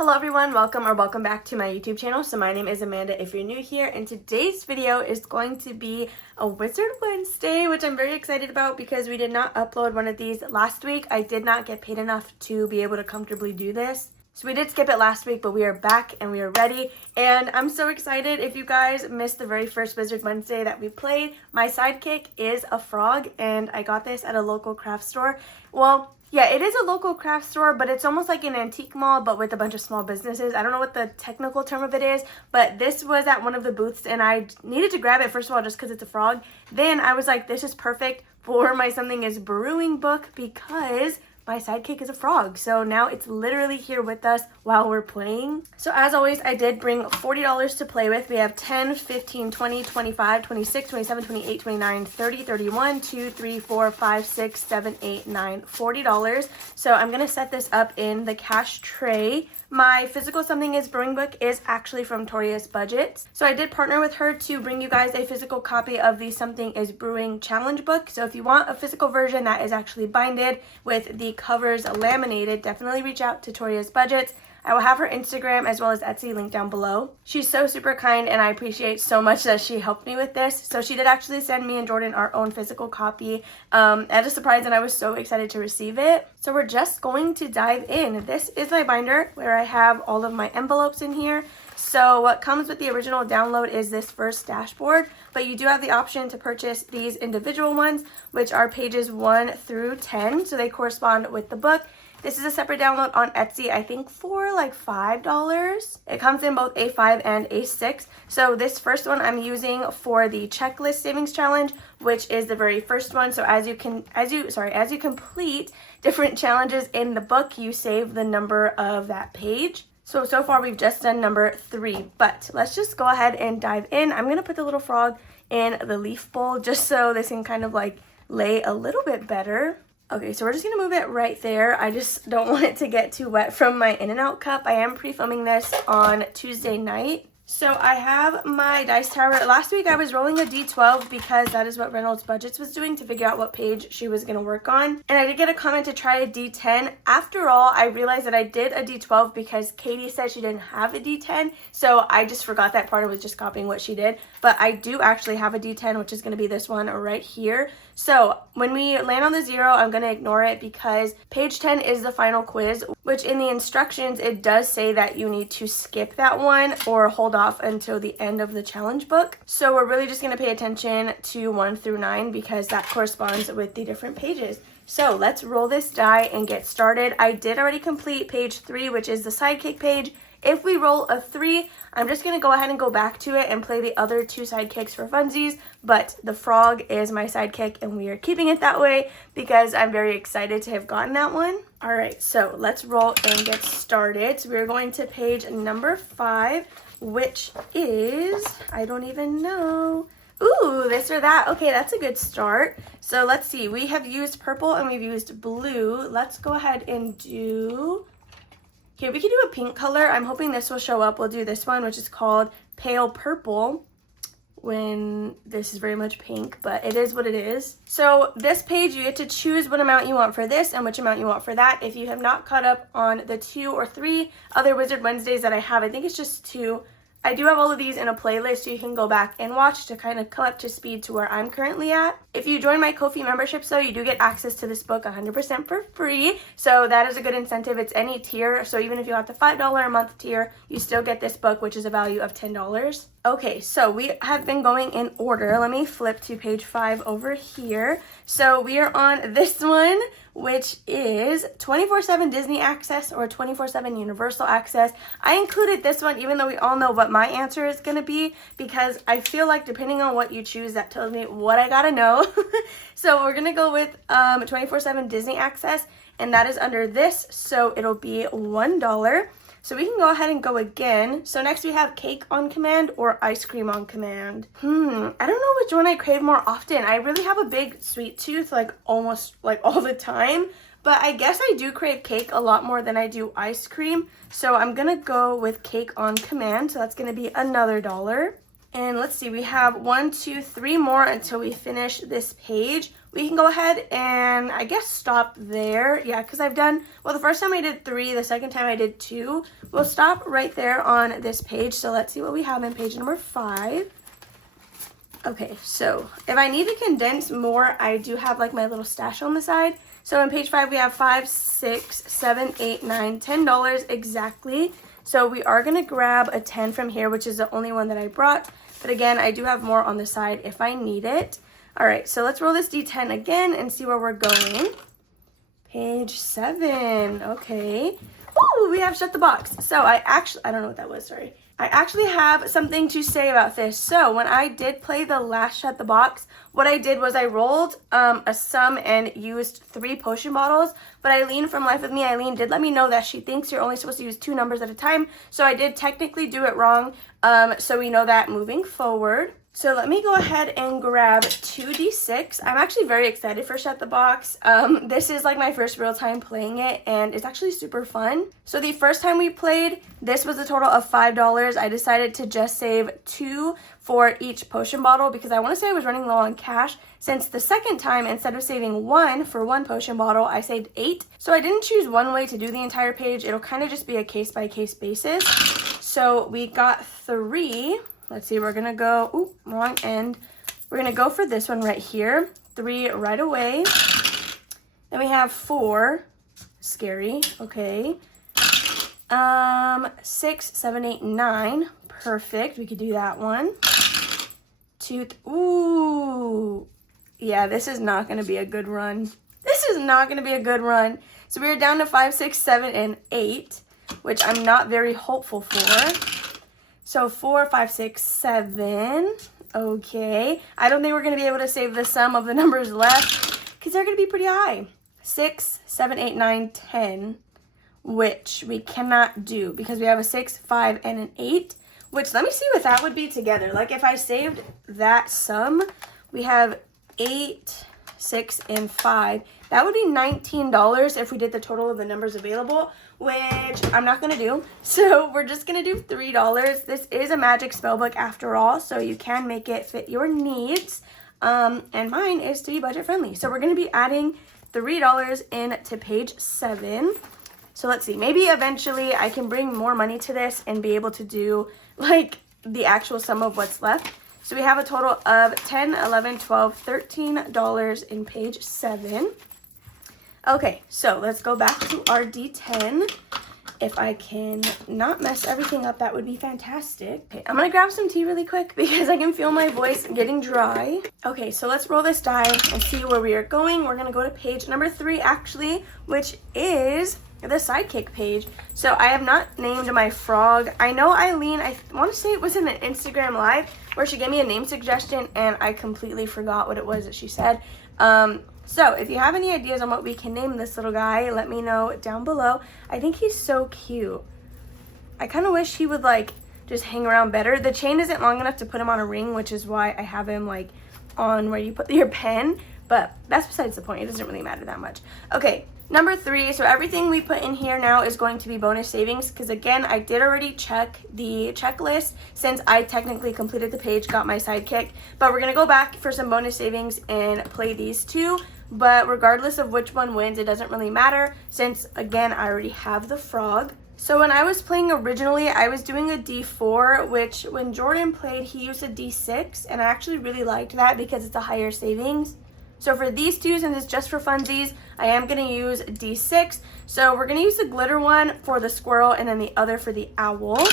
Hello everyone, welcome back to my YouTube channel. So my name is Amanda if you're new here, and today's video is going to be a Wizard Wednesday, which I'm very excited about because we did not upload one of these last week. I did not get paid enough to be able to comfortably do this. So we did skip it last week, but we are back and we are ready. And I'm so excited. If you guys missed the very first Wizard Wednesday that we played, my sidekick is a frog and I got this at a local craft store. Well, yeah, it is a local craft store, but it's almost like an antique mall, but with a bunch of small businesses. I don't know what the technical term of it is, but this was at one of the booths, and I needed to grab it, first of all, just because it's a frog. Then I was like, this is perfect for my Something is Brewing book because my sidekick is a frog. So now it's literally here with us while we're playing. So as always, I did bring $40 to play with. We have 10, 15, 20, 25, 26, 27, 28, 29, 30, 31, 2, 3, 4, 5, 6, 7, 8, 9, $40. So I'm going to set this up in the cash tray. My physical Something is Brewing book is actually from Toria's Budgets. So I did partner with her to bring you guys a physical copy of the Something is Brewing Challenge book. So if you want a physical version that is actually binded with the covers laminated, definitely reach out to Toria's Budgets. I will have her Instagram as well as Etsy linked down below. She's so super kind and I appreciate so much that she helped me with this. So she did actually send me and Jordan our own physical copy at a surprise, and I was so excited to receive it. So we're just going to dive in. This is my binder where I have all of my envelopes in here. So what comes with the original download is this first dashboard, but you do have the option to purchase these individual ones, which are pages 1 through 10. So they correspond with the book. This is a separate download on Etsy, I think for like $5. It comes in both A5 and A6. So this first one I'm using for the Checklist Savings Challenge, which is the very first one. So as you complete different challenges in the book, you save the number of that page. So far we've just done number 3, but let's just go ahead and dive in. I'm gonna put the little frog in the leaf bowl just so this can kind of like lay a little bit better. Okay, so we're just going to move it right there. I just don't want it to get too wet from my In-N-Out cup. I am pre-filming this on Tuesday night. So I have my dice tower. Last week I was rolling a D12 because that is what Reynolds Budgets was doing to figure out what page she was going to work on. And I did get a comment to try a D10. After all, I realized that I did a D12 because Katie said she didn't have a D10. So I just forgot that part. I was just copying what she did. But I do actually have a D10, which is going to be this one right here. So when we land on the 0, I'm going to ignore it because page 10 is the final quiz, which in the instructions, it does say that you need to skip that one or hold off until the end of the challenge book. So we're really just going to pay attention to 1 through 9 because that corresponds with the different pages. So let's roll this die and get started. I did already complete page 3, which is the sidekick page. If we roll a 3, I'm just going to go ahead and go back to it and play the other 2 sidekicks for funsies, but the frog is my sidekick and we are keeping it that way because I'm very excited to have gotten that one. All right, so let's roll and get started. So we're going to page number 5, which is, I don't even know. Ooh, this or that. Okay, that's a good start. So let's see. We have used purple and we've used blue. Let's go ahead and do... Here, we can do a pink color. I'm hoping this will show up. We'll do this one, which is called Pale Purple, when this is very much pink, but it is what it is. So this page, you get to choose what amount you want for this and which amount you want for that. If you have not caught up on the 2 or 3 other Wizard Wednesdays that I have, I think it's just 2. I do have all of these in a playlist so you can go back and watch to kind of come up to speed to where I'm currently at. If you join my Ko-fi membership, so you do get access to this book 100% for free. So that is a good incentive. It's any tier. So even if you have the $5 a month tier, you still get this book, which is a value of $10. Okay, so we have been going in order. Let me flip to page 5 over here. So we are on this one, which is 24/7 Disney access or 24/7 Universal access. I included this one even though we all know what my answer is going to be because I feel like depending on what you choose, that tells me what I gotta know. So we're going to go with 24/7 Disney access, and that is under this, so it'll be $1. So we can go ahead and go again. So next we have cake on command or ice cream on command. I don't know which one I crave more often. I really have a big sweet tooth, like almost like all the time. But I guess I do crave cake a lot more than I do ice cream. So I'm gonna go with cake on command. So that's gonna be another $1. And let's see, we have 1, 2, 3 more until we finish this page. we can go ahead and I guess stop there. Yeah, because I've done, well, the first time I did 3, the second time I did 2. We'll stop right there on this page. So let's see what we have in page number 5. Okay, so if I need to condense more, I do have like my little stash on the side. So in page 5, we have $5, $6, $7, $8, $9, $10 exactly. So we are going to grab a 10 from here, which is the only one that I brought. But again, I do have more on the side if I need it. All right, so let's roll this D10 again and see where we're going. Page 7, okay. Ooh, we have shut the box. So I don't know what that was, sorry. I actually have something to say about this. So when I did play the last shut the box, what I did was I rolled a sum and used 3 potion bottles. But Eileen from Eileen did let me know that she thinks you're only supposed to use 2 numbers at a time. So I did technically do it wrong. So we know that moving forward. So let me go ahead and grab 2d6. I'm actually very excited for Shut the Box. This is like my first real time playing it, and it's actually super fun. So the first time we played, this was a total of $5. I decided to just save 2 for each potion bottle because I want to say I was running low on cash. Since the second time, instead of saving 1 for 1 potion bottle, I saved 8. So I didn't choose one way to do the entire page. It'll kind of just be a case-by-case basis. So we got 3. Let's see, we're gonna go, ooh, wrong end. We're gonna go for this one right here. 3 right away. Then we have 4, scary, okay. 6, 7, 8, 9, perfect, we could do that one. 2, ooh, yeah, this is not gonna be a good run. This is not gonna be a good run. So we're down to 5, 6, 7, and 8, which I'm not very hopeful for. So 4, 5, 6, 7. Okay. I don't think we're going to be able to save the sum of the numbers left because they're going to be pretty high. 6, 7, 8, 9, 10, which we cannot do because we have a 6, 5, and an 8, which let me see what that would be together. Like if I saved that sum, we have 8, 6, and 5. That would be $19 if we did the total of the numbers available, which I'm not going to do. So we're just going to do $3. This is a magic spell book after all, so you can make it fit your needs. And mine is to be budget friendly. So we're going to be adding $3 into page 7. So let's see, maybe eventually I can bring more money to this and be able to do like the actual sum of what's left. So we have a total of $10, $11, $12, $13 in page 7. Okay, so let's go back to our D10. If I can not mess everything up, that would be fantastic. Okay, I'm gonna grab some tea really quick because I can feel my voice getting dry. Okay, so let's roll this die and see where we are going. We're gonna go to page number 3 actually, which is the sidekick page. So I have not named my frog. I know Eileen, I want to say it was in an Instagram live where she gave me a name suggestion and I completely forgot what it was that she said. So if you have any ideas on what we can name this little guy, let me know down below. I think he's so cute. I kind of wish he would like just hang around better. The chain isn't long enough to put him on a ring, which is why I have him like on where you put your pen, but that's besides the point. It doesn't really matter that much. Okay, number 3, so everything we put in here now is going to be bonus savings because again, I did already check the checklist since I technically completed the page, got my sidekick, but we're going to go back for some bonus savings and play these 2. But regardless of which one wins, it doesn't really matter since, again, I already have the frog. So when I was playing originally, I was doing a D4, which when Jordan played, he used a D6, and I actually really liked that because it's a higher savings. So for these 2, since it's just for funsies, I am going to use D6. So we're going to use the glitter one for the squirrel and then the other for the owl.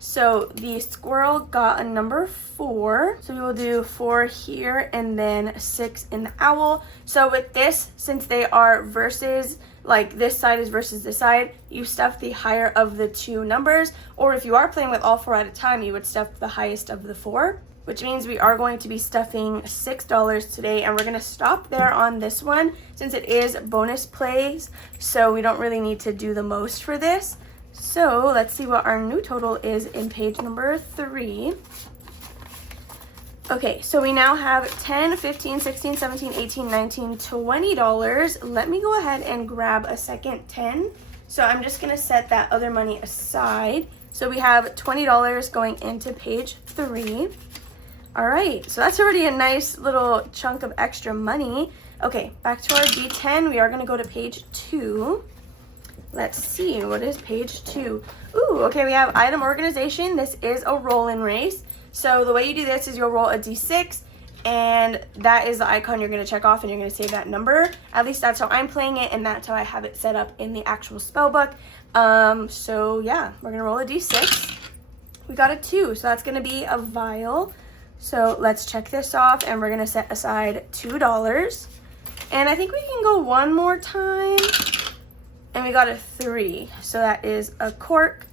So the squirrel got a number 4. So we will do 4 here and then 6 in the owl. So with this, since they are versus, like this side is versus this side, you stuff the higher of the 2 numbers. Or if you are playing with all 4 at a time, you would stuff the highest of the 4. Which means we are going to be stuffing $6 today. And we're going to stop there on this one since it is bonus plays. So we don't really need to do the most for this. So let's see what our new total is in page number 3. Okay, so we now have $10, $15, $16, $17, $18, $19, $20. Let me go ahead and grab a second 10. So I'm just going to set that other money aside. So we have $20 going into page 3. All right, so that's already a nice little chunk of extra money. Okay, back to our D10. We are gonna go to page 2. Let's see, what is page 2? Ooh, okay, we have item organization. This is a roll-in race. So the way you do this is you'll roll a D6, and that is the icon you're gonna check off, and you're gonna save that number. At least that's how I'm playing it, and that's how I have it set up in the actual spell book. So yeah, we're gonna roll a D6. We got a 2, so that's gonna be a vial. So let's check this off, and we're gonna set aside $2. And I think we can go one more time. And we got a 3, so that is a cork.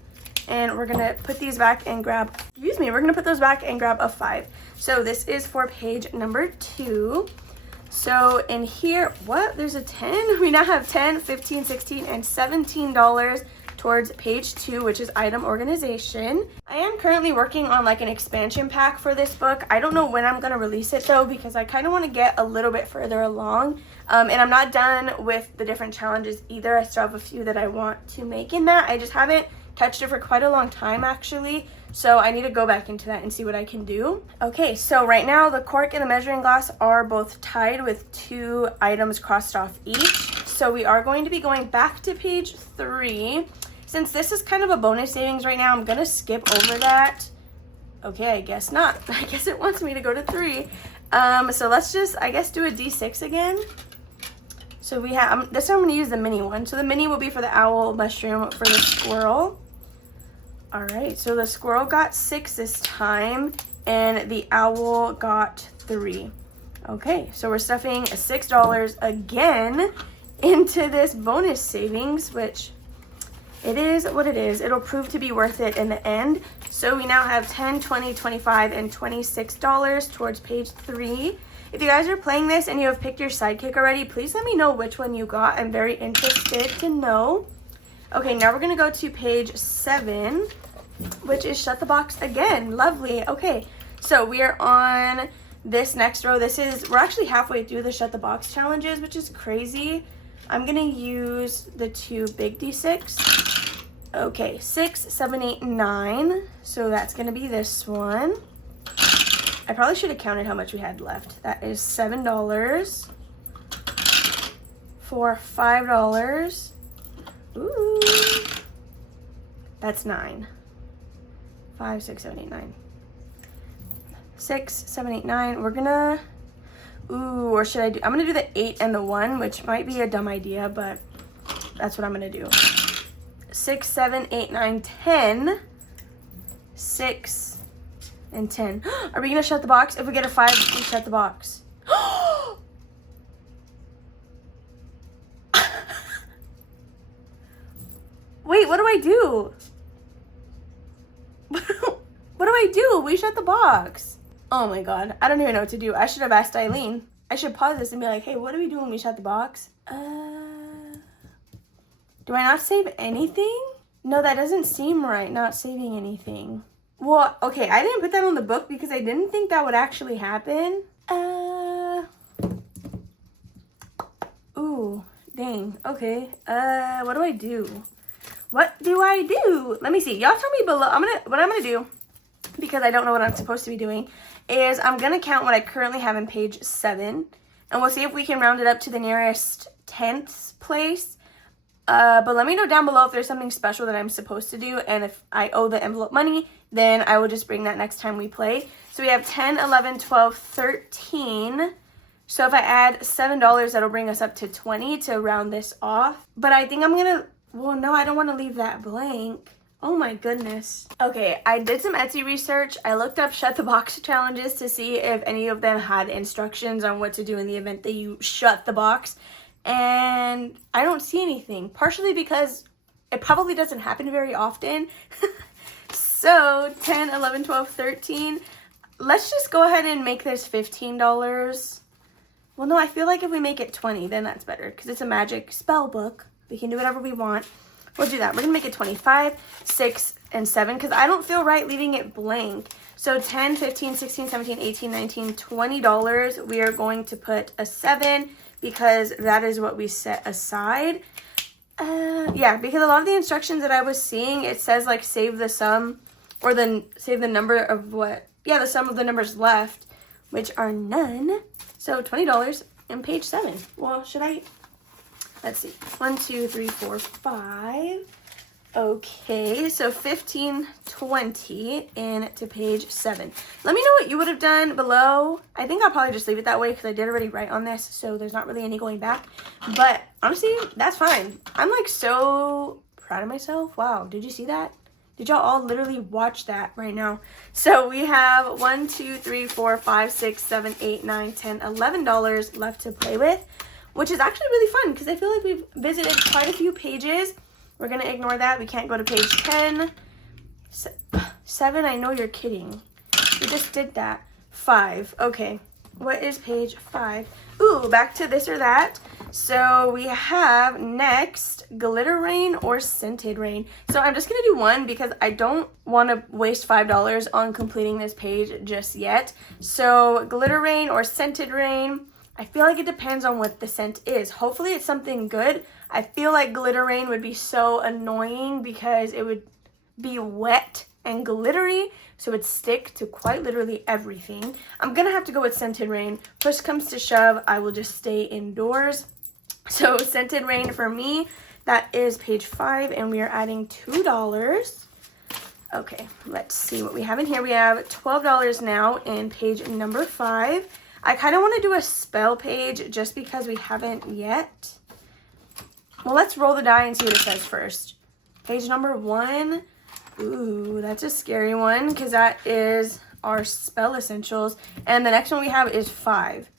And we're gonna put these back and grab, we're gonna put those back and grab a 5. So this is for page number 2. So in here, there's a 10. We now have 10, 15, 16, and $17 towards page 2, which is item organization. I am currently working on like an expansion pack for this book. I don't know when I'm gonna release it though, because I kind of want to get a little bit further along. And I'm not done with the different challenges either. I still have a few that I want to make in that. I just haven't touched it for quite a long time actually. So I need to go back into that and see what I can do. Okay, so right now the cork and the measuring glass are both tied with 2 items crossed off each. So we are going to be going back to page 3. Since this is kind of a bonus savings right now, I'm gonna skip over that. Okay, I guess not. I guess it wants me to go to 3. So let's just, I guess, do a D6 again. So we have, this time I'm gonna use the mini one. So the mini will be for the owl, mushroom for the squirrel. All right, so the squirrel got 6 this time, and the owl got 3. Okay, so we're stuffing $6 again into this bonus savings, which it is what it is. It'll prove to be worth it in the end. So we now have $10, $20, $25, and $26 towards page 3. If you guys are playing this and you have picked your sidekick already, please let me know which one you got. I'm very interested to know. Okay, now we're gonna go to page 7, which is shut the box again. Lovely. Okay, so we are on this next row. We're actually halfway through the shut the box challenges, which is crazy. I'm gonna use the 2 big D6. Okay, 6, 7, 8, 9. So that's gonna be this one. I probably should have counted how much we had left. That is $7 for $5. Ooh, that's 9. 5, 6, 7, 8, 9. 6, 7, 8, 9. We're gonna, or should I do, I'm gonna do the 8 and the 1, which might be a dumb idea, but that's what I'm gonna do. 6, 7, 8, 9, 10. 6 and 10. Are we gonna shut the box? If we get a 5, we shut the box. Wait, what do I do? What do I do? We shut the box. Oh my god, I don't even know what to do. I should have asked Eileen. I should pause this and be like, hey, what do we do when we shut the box? Do I not save anything? No, that doesn't seem right, not saving anything. Well, okay, I didn't put that on the book because I didn't think that would actually happen. Ooh, dang, okay. What do I do? What do I do? Let me see. Y'all tell me below. What I'm gonna do, because I don't know what I'm supposed to be doing, is I'm gonna count what I currently have in page 7, and we'll see if we can round it up to the nearest 10th place. But let me know down below if there's something special that I'm supposed to do, and if I owe the envelope money, then I will just bring that next time we play. So we have 10, 11, 12, 13. So if I add $7, that'll bring us up to 20 to round this off. But I think I'm gonna, well, no, I don't want to leave that blank. Oh my goodness. Okay, I did some Etsy research. I looked up shut the box challenges to see if any of them had instructions on what to do in the event that you shut the box. And I don't see anything, partially because it probably doesn't happen very often. So 10, 11, 12, 13. Let's just go ahead and make this $15. Well, no, I feel like if we make it 20, then that's better because it's a magic spell book. We can do whatever we want. We'll do that. We're gonna make it 25, 6, and 7 because I don't feel right leaving it blank. So 10, 15, 16, 17, 18, 19, $20. We are going to put a 7 because that is what we set aside. Yeah, because a lot of the instructions that I was seeing, it says like save the sum or then save the number of what yeah, the sum of the numbers left, which are none. So $20 and page 7. Well, should I? Let's see. 1, 2, 3, 4, 5. Okay, so 15, 20 into page 7. Let me know what you would have done below. I think I'll probably just leave it that way because I did already write on this, so there's not really any going back. But honestly, that's fine. I'm like so proud of myself. Wow, did you see that? Did y'all all literally watch that right now? So we have 1, 2, 3, 4, 5, 6, 7, 8, 9, 10, $11 left to play with, which is actually really fun because I feel like we've visited quite a few pages. We're going to ignore that. We can't go to page 10. 7, I know you're kidding. We just did that. 5. Okay. What is page 5? Ooh, back to this or that. So we have next glitter rain or scented rain. So I'm just going to do one because I don't want to waste $5 on completing this page just yet. So glitter rain or scented rain. I feel like it depends on what the scent is. Hopefully it's something good. I feel like glitter rain would be so annoying because it would be wet and glittery, so it would stick to quite literally everything. I'm gonna have to go with scented rain. Push comes to shove, I will just stay indoors. So scented rain for me, that is page 5, and we are adding $2. Okay, let's see what we have in here. We have $12 now in page number 5. I kind of want to do a spell page just because we haven't yet. Well, let's roll the die and see what it says first. Page number 1. Ooh, that's a scary one because that is our spell essentials. And the next one we have is 5.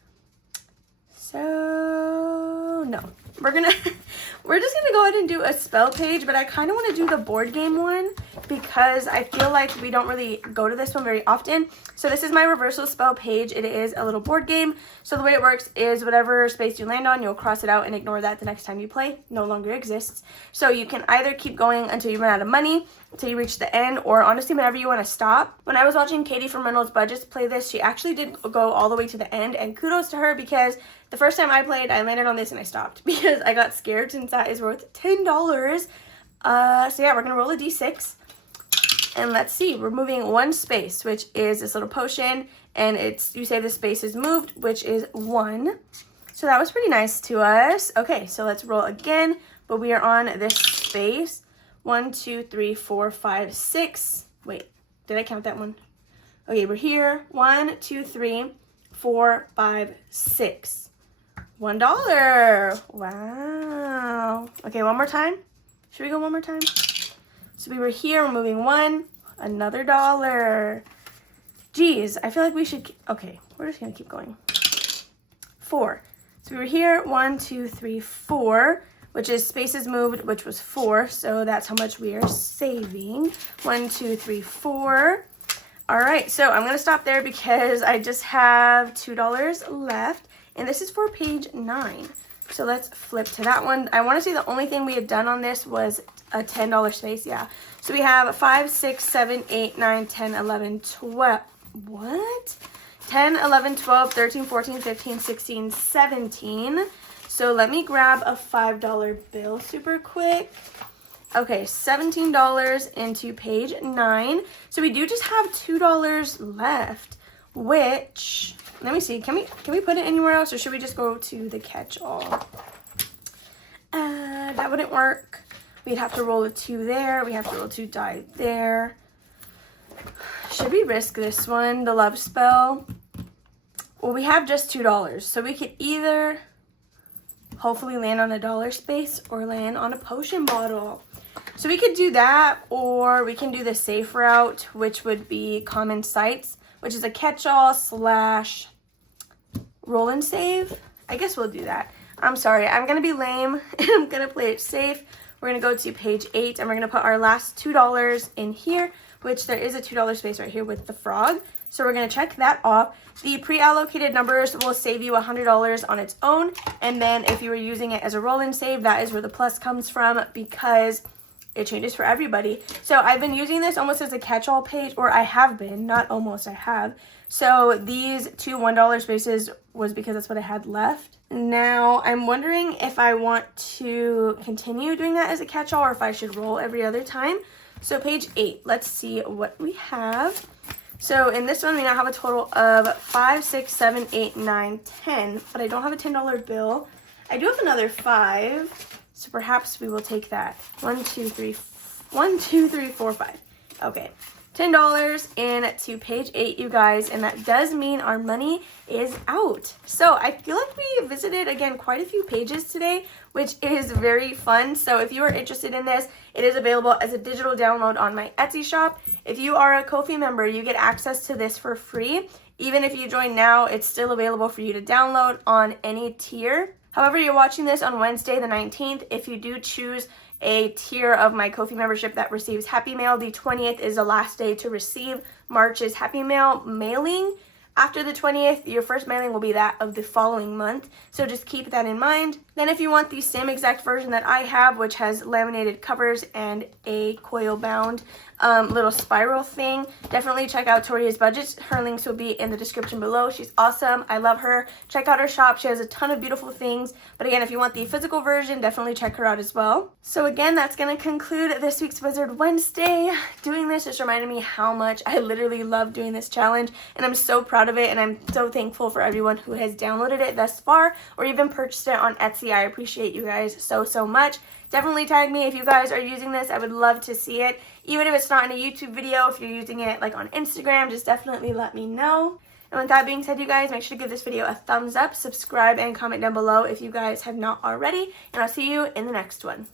So, no. We're just gonna go ahead and do a spell page, but I kind of want to do the board game one because I feel like we don't really go to this one very often. So this is my reversal spell page. It is a little board game. So the way it works is whatever space you land on, you'll cross it out and ignore that the next time you play. No longer exists. So you can either keep going until you run out of money, until you reach the end, or honestly whenever you want to stop. When I was watching Katie from Reynolds Budgets play this, she actually did go all the way to the end, and kudos to her because the first time I played, I landed on this and I stopped because I got scared since that is worth $10. So yeah, we're gonna roll a d6 and let's see. We're moving 1 space, which is this little potion, and it's, you say the space is moved, which is 1. So that was pretty nice to us. Okay, so let's roll again, but we are on this space. 1, 2, 3, 4, 5, 6. Wait, did I count that one? Okay, we're here. 1, 2, 3, 4, 5, 6. $1. Wow. Okay, one more time. Should we go one more time? So we were here, we're moving 1, another $1. Geez, I feel like we should, okay, we're just gonna keep going. 4. So we were here, 1, 2, 3, 4, which is spaces moved, which was 4. So that's how much we are saving. 1, 2, 3, 4. All right, so I'm gonna stop there because I just have $2 left. And this is for page 9. So let's flip to that one. I want to say the only thing we had done on this was a $10 space. Yeah. So we have 5, 6, 7, 8, 9, 10, 11, 12. What? 10, 11, 12, 13, 14, 15, 16, 17. So let me grab a $5 bill super quick. Okay, $17 into page 9. So we do just have $2 left, which... Let me see. Can we put it anywhere else, or should we just go to the catch-all? That wouldn't work. We'd have to roll a 2 there. We have to roll 2 die there. Should we risk this one, the love spell? Well, we have just $2, so we could either hopefully land on a $1 space or land on a potion bottle. So we could do that, or we can do the safe route, which would be common sights, which is a catch-all / roll and save. I guess we'll do that. I'm sorry, I'm gonna be lame and I'm gonna play it safe. We're gonna go to page 8 and we're gonna put our last $2 in here, which there is a $2 space right here with the frog. So we're gonna check that off. The pre-allocated numbers will save you $100 on its own. And then if you were using it as a roll and save, that is where the plus comes from because it changes for everybody. So I've been using this almost as a catch-all page, or I have been, not almost, I have. So these 2 $1 spaces was because that's what I had left. Now I'm wondering if I want to continue doing that as a catch-all or if I should roll every other time. So page 8, let's see what we have. So in this one, we now have a total of 5, 6, 7, 8, 9, 10, but I don't have a $10 bill. I do have another 5, so perhaps we will take that. 1, 2, 3, 4, 5. Okay. $10 into page 8, you guys, and that does mean our money is out. So I feel like we visited, again, quite a few pages today, which is very fun. So if you are interested in this, it is available as a digital download on my Etsy shop. If you are a Ko-fi member, you get access to this for free. Even if you join now, it's still available for you to download on any tier. However, you're watching this on Wednesday the 19th. If you do choose a tier of my Ko-fi membership that receives Happy Mail, the 20th is the last day to receive March's Happy Mail mailing. After the 20th, your first mailing will be that of the following month, so just keep that in mind. Then if you want the same exact version that I have, which has laminated covers and a coil bound little spiral thing, definitely check out Toria's Budgets. Her links will be in the description below. She's awesome. I love her. Check out her shop. She has a ton of beautiful things. But again, if you want the physical version, definitely check her out as well. So again, that's going to conclude this week's Wizard Wednesday. Doing this just reminded me how much I literally love doing this challenge, and I'm so proud of it, and I'm so thankful for everyone who has downloaded it thus far or even purchased it on Etsy. I appreciate you guys so much. Definitely tag me if you guys are using this. I would love to see it. Even if it's not in a YouTube video, if you're using it like on Instagram, just definitely let me know. And with that being said, you guys, make sure to give this video a thumbs up, subscribe, and comment down below if you guys have not already. And I'll see you in the next one.